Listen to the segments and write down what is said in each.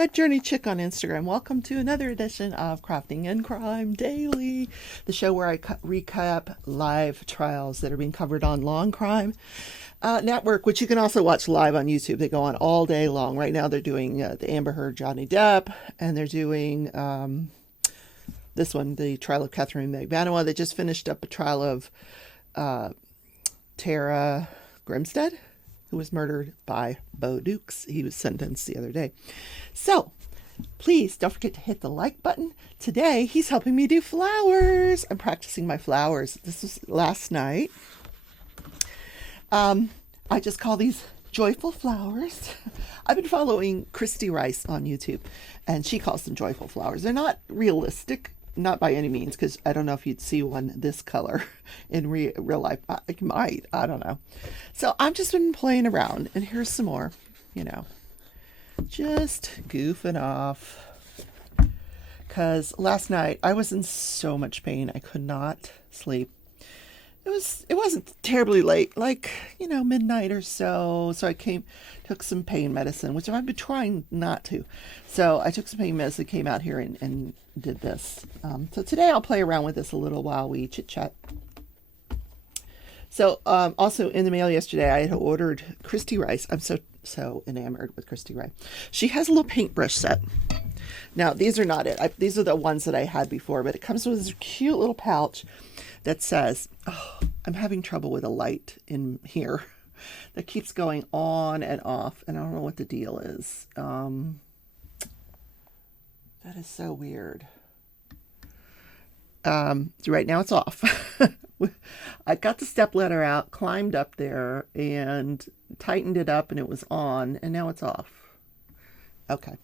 That Journey Chick on Instagram. Welcome to another edition of Crafting and Crime Daily, the show where I recap live trials that are being covered on Long Crime Network, which you can also watch live on YouTube. They go on all day long. Right now they're doing the Amber Heard Johnny Depp, and they're doing this one, the trial of Catherine McManaway. They just finished up a trial of Tara Grimstead, who was murdered by Bo Dukes. He was sentenced the other day. So, please don't forget to hit the like button. Today, he's helping me do flowers. I'm practicing my flowers. This was last night. I just call these joyful flowers. I've been following Christy Rice on YouTube, and she calls them joyful flowers. They're not realistic, not by any means, because I don't know if you'd see one this color in real life. I might, I don't know. So I've just been playing around, and here's some more, just goofing off. Because last night I was in so much pain, I could not sleep. It wasn't terribly late, like, midnight or so. So I took some pain medicine, which I've been trying not to. So I took some pain medicine, came out here and did this. So today I'll play around with this a little while we chit chat. So also in the mail yesterday, I had ordered Christy Rice. I'm so enamored with Christy Rice. She has a little paintbrush set. Now, these are not it. These are the ones that I had before, but it comes with this cute little pouch that says, I'm having trouble with a light in here that keeps going on and off, and I don't know what the deal is. That is so weird. Right now it's off. I got the stepladder out, climbed up there, and tightened it up, and it was on, and now it's off. Okay.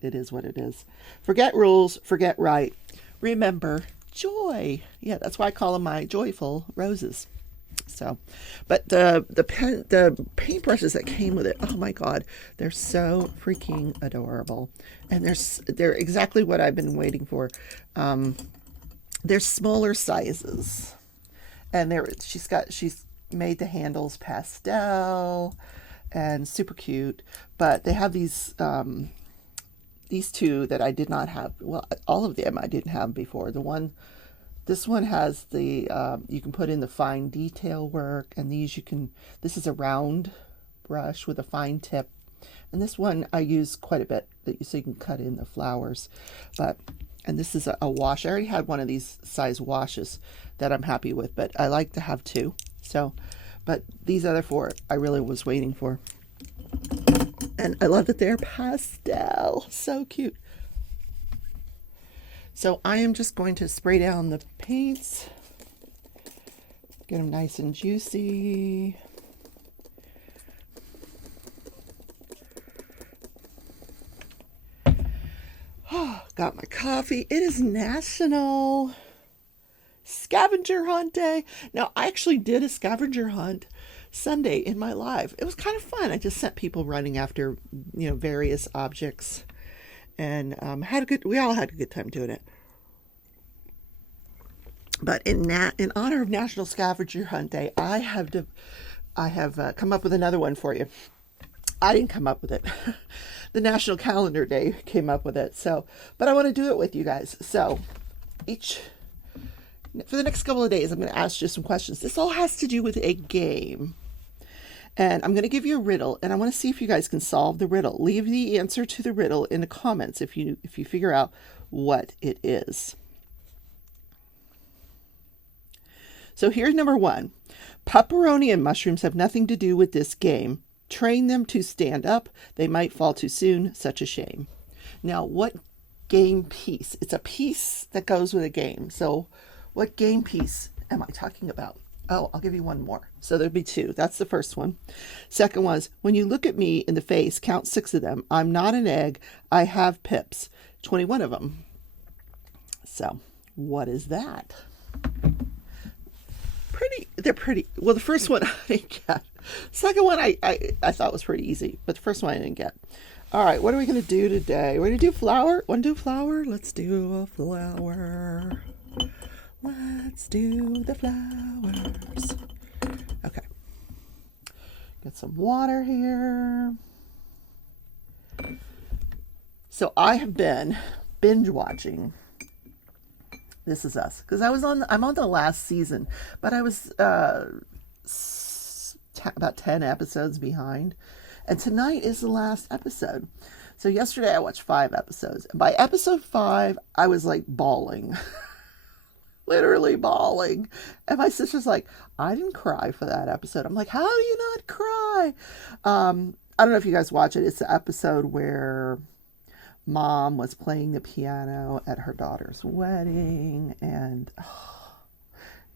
It is what it is. Forget rules, forget right. Remember joy. Yeah, that's why I call them my joyful roses. So, but the paintbrushes that came with it, oh my God, they're so freaking adorable, and they're exactly what I've been waiting for. They're smaller sizes, and she's made the handles pastel and super cute, but they have these two that I did not have. Well, all of them I didn't have before. This one has the, you can put in the fine detail work, and this is a round brush with a fine tip. And this one I use quite a bit, so you can cut in the flowers. And this is a wash. I already had one of these size washes that I'm happy with, but I like to have two. So, but these other four I really was waiting for. And I love that they're pastel. So cute. So I am just going to spray down the paints. Get them nice and juicy. Oh, got my coffee. It is National Scavenger Hunt Day. Now, I actually did a scavenger hunt Sunday in my live. It was kind of fun. I just sent people running after, various objects, and we all had a good time doing it. But in honor of National Scavenger Hunt Day, I have come up with another one for you. I didn't come up with it. The National Calendar Day came up with it. So, but I want to do it with you guys. So, for the next couple of days, I'm going to ask you some questions. This all has to do with a game. And I'm going to give you a riddle, and I want to see if you guys can solve the riddle. Leave the answer to the riddle in the comments if you figure out what it is. So here's number one. Pepperoni and mushrooms have nothing to do with this game. Train them to stand up. They might fall too soon. Such a shame. Now, what game piece? It's a piece that goes with a game. So what game piece am I talking about? Oh, I'll give you one more. So there'll be two. That's the first one. Second was, when you look at me in the face, count 6 of them. I'm not an egg. I have pips. 21 of them. So what is that? They're pretty. Well, the first one I didn't get. Second one I thought was pretty easy, but the first one I didn't get. All right, what are we going to do today? We're going to do flower. Want to do flower? Let's do a flower. Let's do the flowers. Okay. Get some water here. So I have been binge watching This Is Us because I'm on the last season, but I was about 10 episodes behind, and tonight is the last episode. So yesterday I watched 5 episodes. By episode 5, I was like bawling. Literally bawling. And my sister's like, I didn't cry for that episode. I'm like, how do you not cry? I don't know if you guys watch it. It's the episode where Mom was playing the piano at her daughter's wedding, and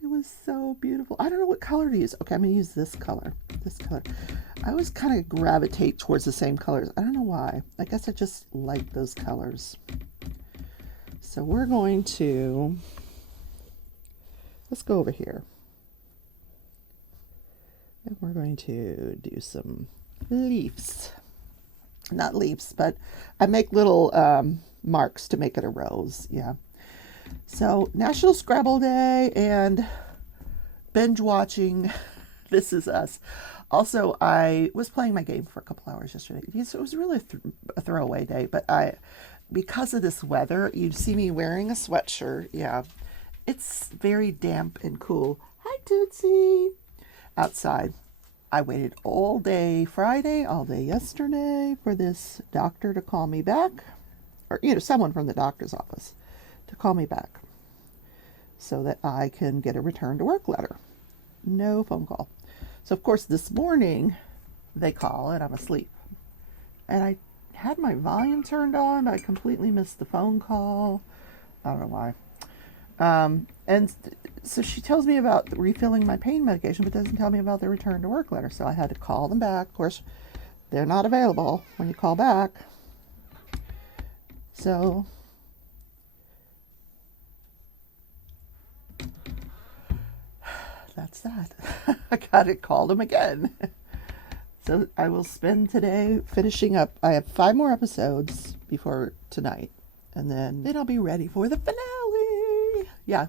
it was so beautiful. I don't know what color to use. Okay, I'm going to use this color. This color. I always kind of gravitate towards the same colors. I don't know why. I guess I just like those colors. So we're going to... Let's go over here. And we're going to do some leaves. Not leaves, but I make little marks to make it a rose. Yeah. So, National Scrabble Day and binge watching This Is Us. Also, I was playing my game for a couple hours yesterday. So it was really a throwaway day, but because of this weather, you see me wearing a sweatshirt. Yeah. It's very damp and cool. Hi, Tootsie. Outside. I waited all day Friday, all day yesterday for this doctor to call me back. Or, someone from the doctor's office to call me back so that I can get a return to work letter. No phone call. So, of course, this morning they call and I'm asleep. And I had my volume turned on, but I completely missed the phone call. I don't know why. And so she tells me about refilling my pain medication, but doesn't tell me about the return to work letter. So I had to call them back. Of course, they're not available when you call back. So that's that. I got to call them again. So I will spend today finishing up. I have 5 more episodes before tonight. And then I'll be ready for the finale. Yeah.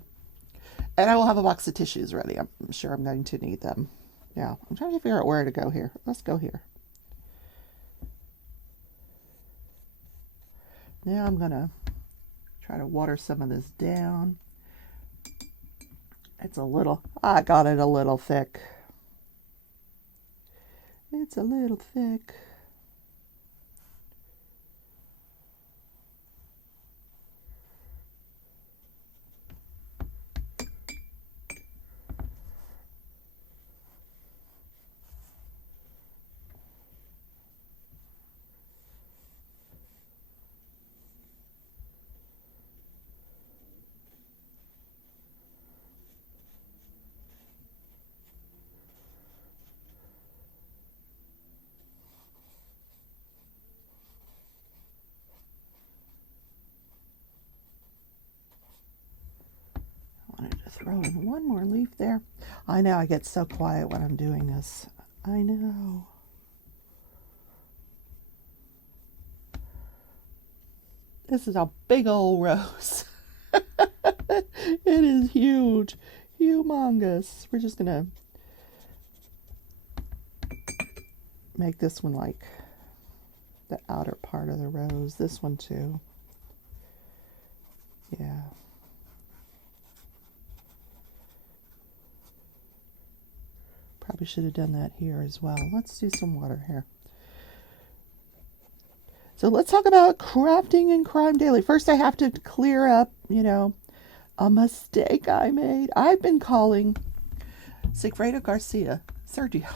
And I will have a box of tissues ready. I'm sure I'm going to need them. Yeah. I'm trying to figure out where to go here. Let's go here. Now I'm going to try to water some of this down. I got it a little thick. It's a little thick. Throw in one more leaf there. I know I get so quiet when I'm doing this. I know. This is a big old rose. It is huge. Humongous. We're just going to make this one like the outer part of the rose. This one too. Yeah. Probably should have done that here as well. Let's do some water here. So let's talk about crafting and crime daily. First, I have to clear up, a mistake I made. I've been calling Sigfredo Garcia Sergio.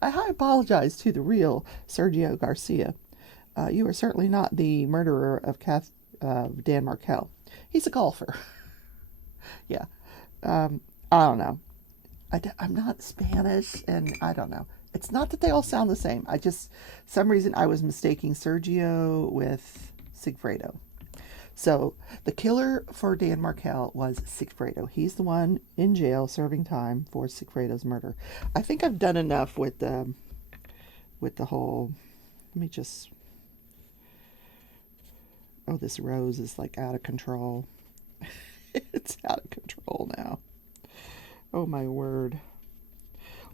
I apologize to the real Sergio Garcia. You are certainly not the murderer of Dan Markel. He's a golfer. Yeah. I don't know. I'm not Spanish, and I don't know. It's not that they all sound the same. Some reason I was mistaking Sergio with Sigfredo. So the killer for Dan Markel was Sigfredo. He's the one in jail serving time for Sigfredo's murder. I think I've done enough with the whole. Let me just. Oh, this rose is like out of control. It's out of control now. Oh, my word.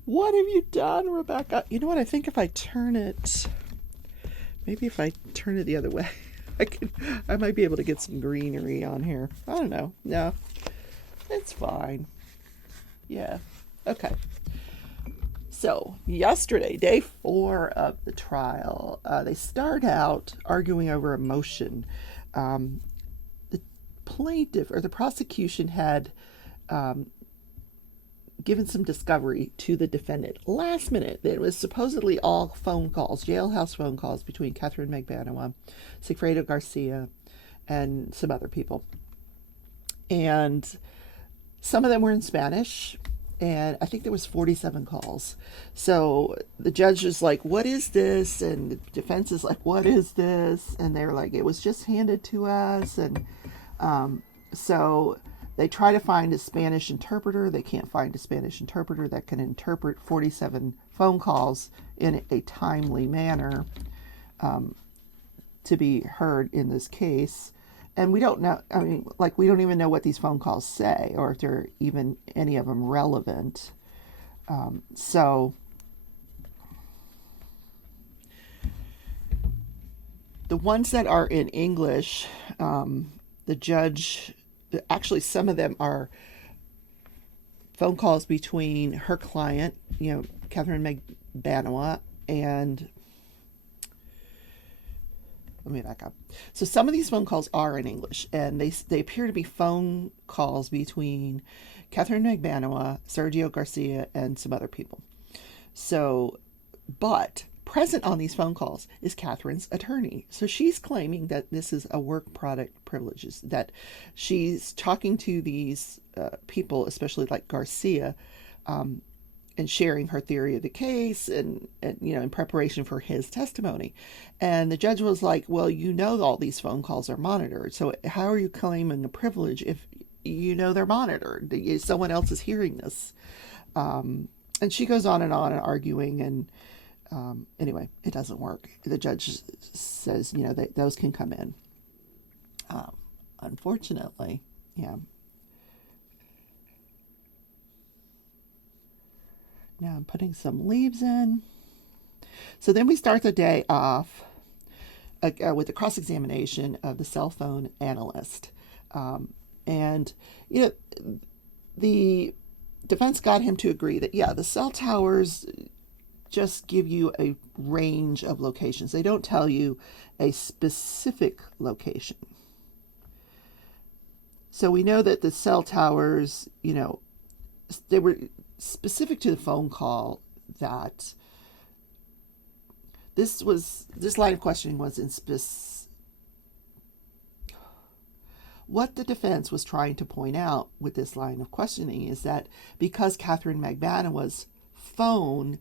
What have you done, Rebecca? You know what? I think if I turn it, Maybe if I turn it the other way, I might be able to get some greenery on here. I don't know. No, it's fine. Yeah. Okay. So, yesterday, day 4 of the trial, they start out arguing over a motion. The plaintiff or the prosecution had given some discovery to the defendant last minute. It was supposedly all phone calls, jailhouse phone calls between Catherine Magbanua, Sigfredo Garcia, and some other people. And some of them were in Spanish, and I think there was 47 calls. So the judge is like, what is this? And the defense is like, what is this? And they're like, it was just handed to us. And so they try to find a Spanish interpreter. They can't find a Spanish interpreter that can interpret 47 phone calls in a timely manner to be heard in this case. And we don't know, I mean, like, we don't even know what these phone calls say or if they're even any of them relevant. So the ones that are in English, the judge, actually, some of them are phone calls between her client, Catherine Magbanua, and let me back up. So some of these phone calls are in English, and they appear to be phone calls between Catherine Magbanua, Sergio Garcia, and some other people. So, but present on these phone calls is Catherine's attorney. So she's claiming that this is a work product privileges, that she's talking to these people, especially like Garcia, and sharing her theory of the case and in preparation for his testimony. And the judge was like, well, all these phone calls are monitored. So how are you claiming a privilege if they're monitored? Someone else is hearing this. And she goes on and arguing. And anyway, it doesn't work. The judge says, those can come in. Unfortunately, yeah. Now I'm putting some leaves in. So then we start the day off with the cross-examination of the cell phone analyst. And the defense got him to agree that, the cell towers just give you a range of locations. They don't tell you a specific location. So we know that the cell towers, they were specific to the phone call, that this line of questioning was in what the defense was trying to point out with this line of questioning is that because Catherine Magbanua's phone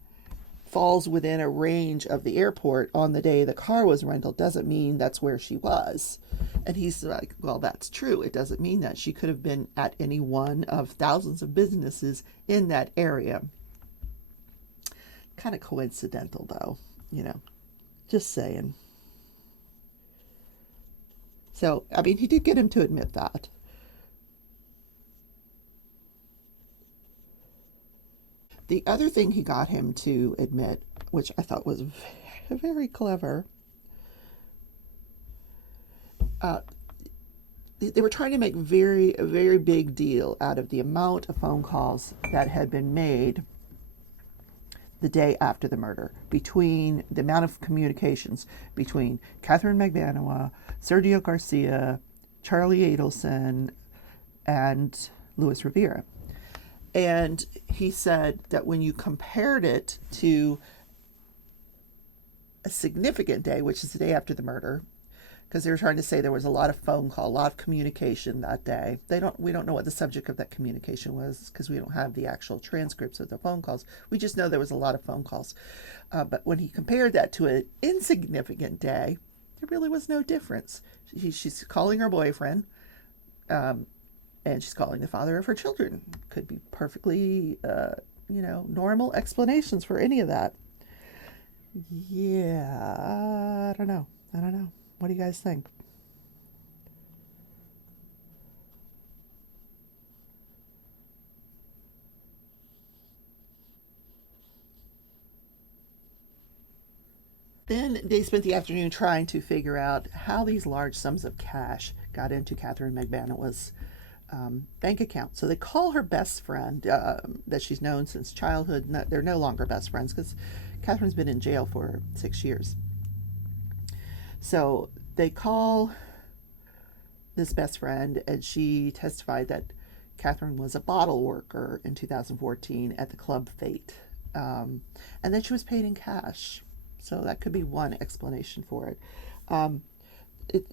falls within a range of the airport on the day the car was rented doesn't mean that's where she was. And he's like, well, that's true. It doesn't mean that. She could have been at any one of thousands of businesses in that area. Kind of coincidental, though, just saying. So, I mean, he did get him to admit that. The other thing he got him to admit, which I thought was very clever, they were trying to make a very big deal out of the amount of phone calls that had been made the day after the murder, between the amount of communications between Catherine Magbanua, Sergio Garcia, Charlie Adelson, and Luis Rivera. And he said that when you compared it to a significant day, which is the day after the murder, because they were trying to say there was a lot of phone call, a lot of communication that day. We don't know what the subject of that communication was because we don't have the actual transcripts of the phone calls. We just know there was a lot of phone calls. But when he compared that to an insignificant day, there really was no difference. She's calling her boyfriend, and she's calling the father of her children. Could be perfectly, normal explanations for any of that. Yeah, I don't know. What do you guys think? Then they spent the afternoon trying to figure out how these large sums of cash got into Catherine McManawa's bank account. So they call her best friend that she's known since childhood. No, they're no longer best friends because Catherine's been in jail for 6 years. So they call this best friend, and she testified that Catherine was a bottle worker in 2014 at the Club Fate, and that she was paid in cash. So that could be one explanation for it.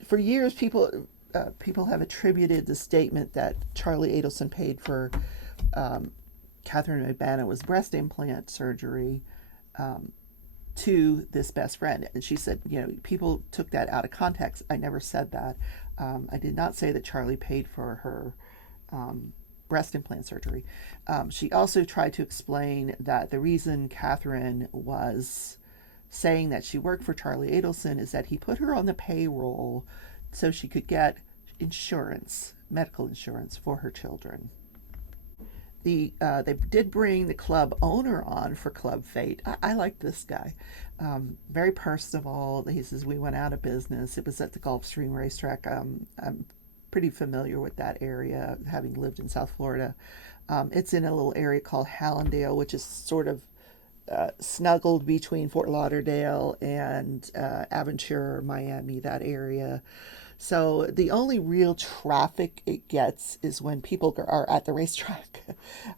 For years, people have attributed the statement that Charlie Adelson paid for Catherine McManawa's breast implant surgery to this best friend. And she said, people took that out of context. I never said that. I did not say that Charlie paid for her breast implant surgery. She also tried to explain that the reason Catherine was saying that she worked for Charlie Adelson is that he put her on the payroll so she could get insurance, medical insurance for her children. They did bring the club owner on for Club Fate. I like this guy. Very personable. He says, we went out of business. It was at the Gulfstream racetrack. I'm pretty familiar with that area, having lived in South Florida. It's in a little area called Hallandale, which is sort of snuggled between Fort Lauderdale and Aventura, Miami, that area. So the only real traffic it gets is when people are at the racetrack.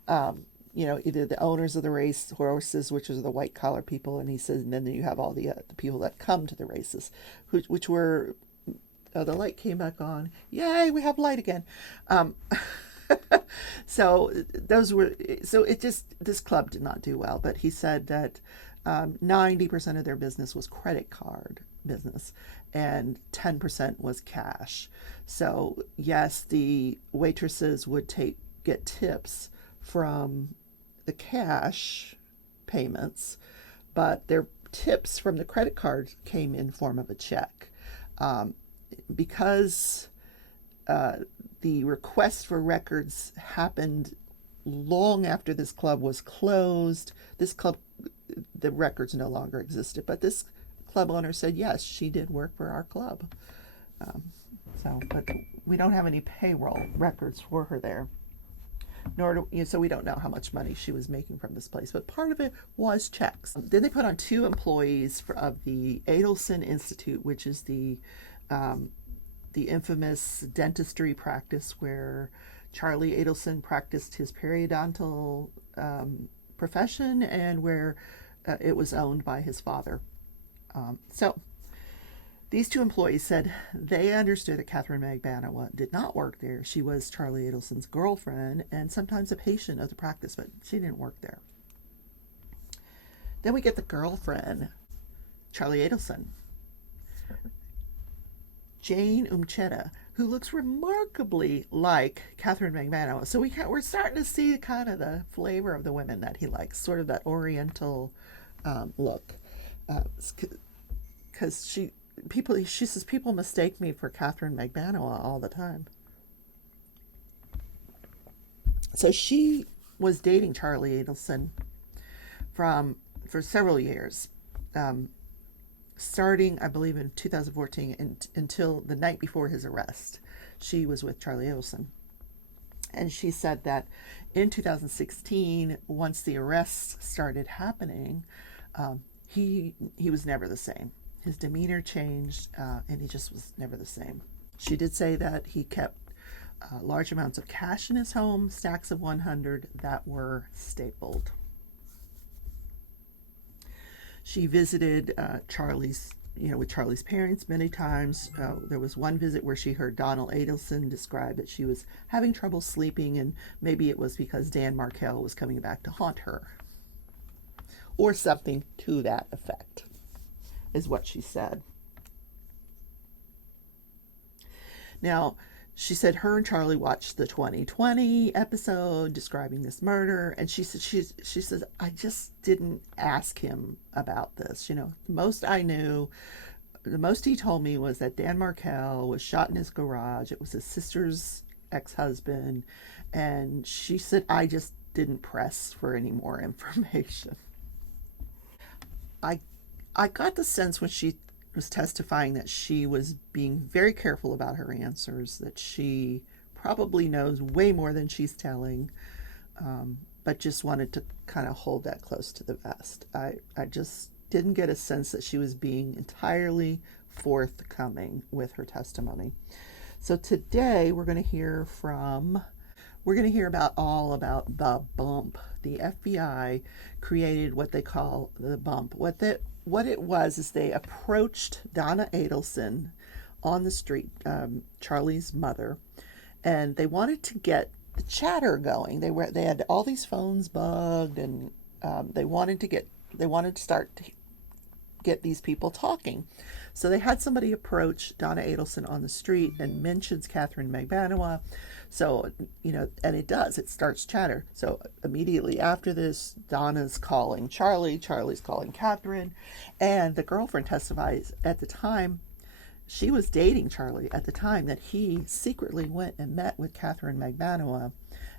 Either the owners of the race horses, which are the white collar people, and he says, and then you have all the people that come to the races, which were, the light came back on. Yay, we have light again. So this club did not do well, but he said that 90% of their business was credit card business and 10% was cash. So yes, the waitresses would get tips from the cash payments, but their tips from the credit cards came in form of a check. Because the request for records happened long after this club was closed. The records no longer existed, but this club owner said, yes, she did work for our club. But we don't have any payroll records for her there. So we don't know how much money she was making from this place, but part of it was checks. Then they put on 2 employees of the Adelson Institute, which is the infamous dentistry practice where Charlie Adelson practiced his periodontal profession, and where it was owned by his father. So these 2 employees said they understood that Catherine McManawa did not work there. She was Charlie Adelson's girlfriend and sometimes a patient of the practice, but she didn't work there. Then we get the girlfriend, Charlie Adelson, Jane Umchetta, who looks remarkably like Catherine McManawa. So we're starting to see kind of the flavor of the women that he likes, sort of that Oriental look. Because she says people mistake me for Catherine McManawa all the time. So she was dating Charlie Adelson for several years. Starting, I believe, in 2014 until the night before his arrest, she was with Charlie Adelson. And she said that in 2016, once the arrests started happening, he was never the same. His demeanor changed, and he just was never the same. She did say that he kept large amounts of cash in his home, stacks of 100 that were stapled. She visited with Charlie's parents many times. There was one visit where she heard Donald Adelson describe that she was having trouble sleeping, and maybe it was because Dan Markel was coming back to haunt her, or something to that effect, is what she said. Now, she said her and Charlie watched the 2020 episode describing this murder, and she says, I just didn't ask him about this. The most I knew, the most he told me was that Dan Markel was shot in his garage. It was his sister's ex-husband, and she said, I just didn't press for any more information. I got the sense when she was testifying that she was being very careful about her answers, that she probably knows way more than she's telling, but just wanted to kind of hold that close to the vest. I just didn't get a sense that she was being entirely forthcoming with her testimony. So today we're going to hear all about the bump. The FBI created what they call the bump. What it was is they approached Donna Adelson on the street, Charlie's mother, and they wanted to get the chatter going. They had all these phones bugged, and they wanted to start to get these people talking. So they had somebody approach Donna Adelson on the street and mentions Catherine Magbanua. So, it starts chatter. So immediately after this, Donna's calling Charlie, Charlie's calling Catherine, and the girlfriend testifies at the time she was dating Charlie at the time that he secretly went and met with Catherine Magbanua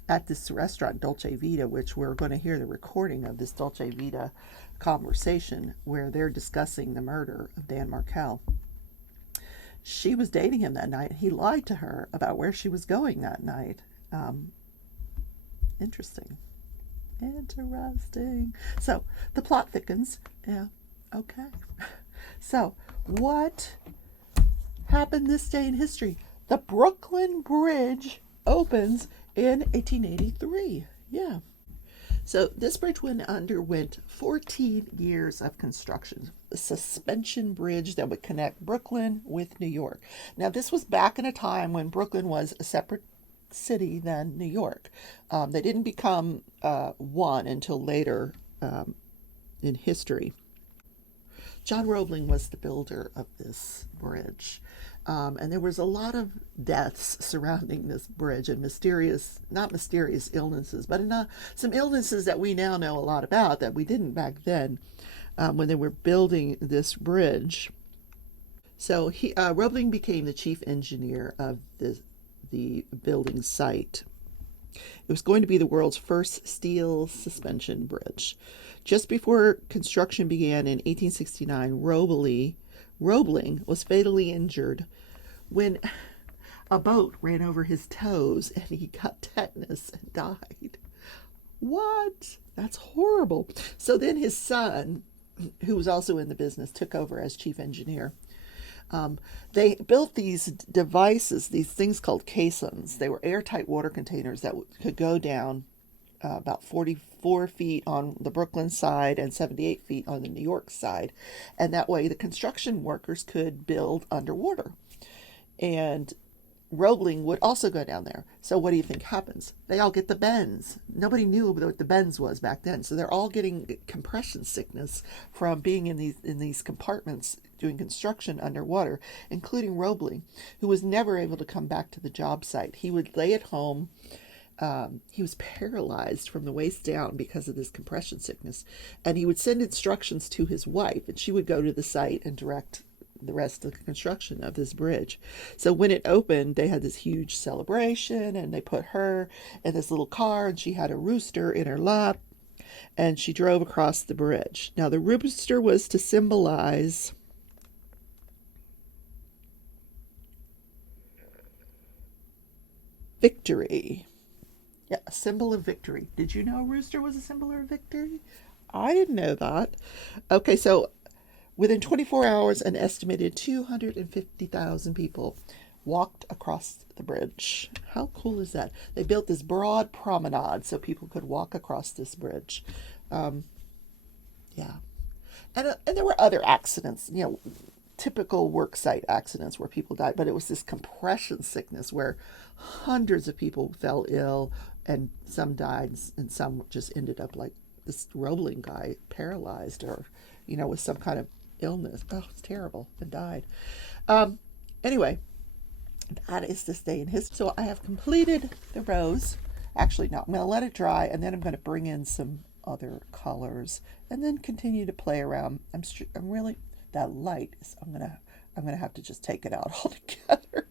at this restaurant, Dolce Vita, which we're going to hear the recording of this Dolce Vita conversation where they're discussing the murder of Dan Markel. She was dating him that night. He lied to her about where she was going that night. Interesting. So the plot thickens. Yeah, okay. So what happened this day in history? The Brooklyn Bridge opens in 1883. Yeah. So this bridge underwent 14 years of construction. A suspension bridge that would connect Brooklyn with New York. Now, this was back in a time when Brooklyn was a separate city than New York. They didn't become one until later in history. John Roebling was the builder of this bridge. And there was a lot of deaths surrounding this bridge and not mysterious illnesses, but some illnesses that we now know a lot about that we didn't back then when they were building this bridge. So Roebling became the chief engineer of the building site. It was going to be the world's first steel suspension bridge. Just before construction began in 1869, Roebling was fatally injured when a boat ran over his toes and he got tetanus and died. What? That's horrible. So then his son, who was also in the business, took over as chief engineer. They built these devices, these things called caissons. They were airtight water containers that could go down about 44 feet on the Brooklyn side and 78 feet on the New York side. And that way the construction workers could build underwater. And Roebling would also go down there. So what do you think happens? They all get the bends. Nobody knew what the bends was back then. So they're all getting compression sickness from being in these compartments doing construction underwater, including Roebling, who was never able to come back to the job site. He would lay at home. He was paralyzed from the waist down because of this compression sickness. And he would send instructions to his wife, and she would go to the site and direct the rest of the construction of this bridge. So when it opened, they had this huge celebration, and they put her in this little car, and she had a rooster in her lap, and she drove across the bridge. Now, the rooster was to symbolize victory. Yeah, a symbol of victory. Did you know a rooster was a symbol of victory? I didn't know that. Okay, so within 24 hours, an estimated 250,000 people walked across the bridge. How cool is that? They built this broad promenade so people could walk across this bridge. Yeah. And there were other accidents, typical work site accidents where people died, but it was this compression sickness where hundreds of people fell ill and some died and some just ended up like this Roebling guy, paralyzed or, with some kind of illness. Oh, it's terrible, and died. Anyway, that is this day in history. So I have completed the rose. Actually, no, I'm going to let it dry, and then I'm going to bring in some other colors and then continue to play around. I'm really, that light is, I'm going to have to just take it out altogether.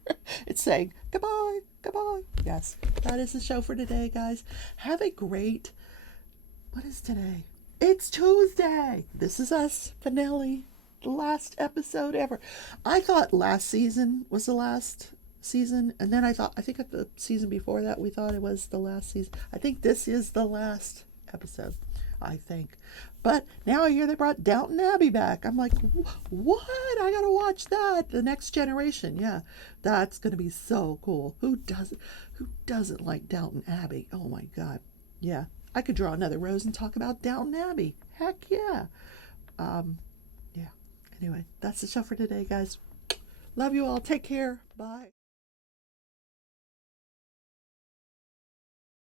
It's saying goodbye, goodbye. Yes, that is the show for today, guys. Have a great, what is today? It's Tuesday. This is us, Finelli. The last episode ever. I thought last season was the last season, and then I think at the season before that we thought it was the last season. I think this is the last episode, I think. But now I hear they brought Downton Abbey back. I'm like, what? I gotta watch that. The Next Generation. Yeah, that's gonna be so cool. Who doesn't like Downton Abbey? Oh my God. Yeah, I could draw another rose and talk about Downton Abbey. Heck yeah. Yeah. Anyway, that's the show for today, guys. Love you all. Take care. Bye.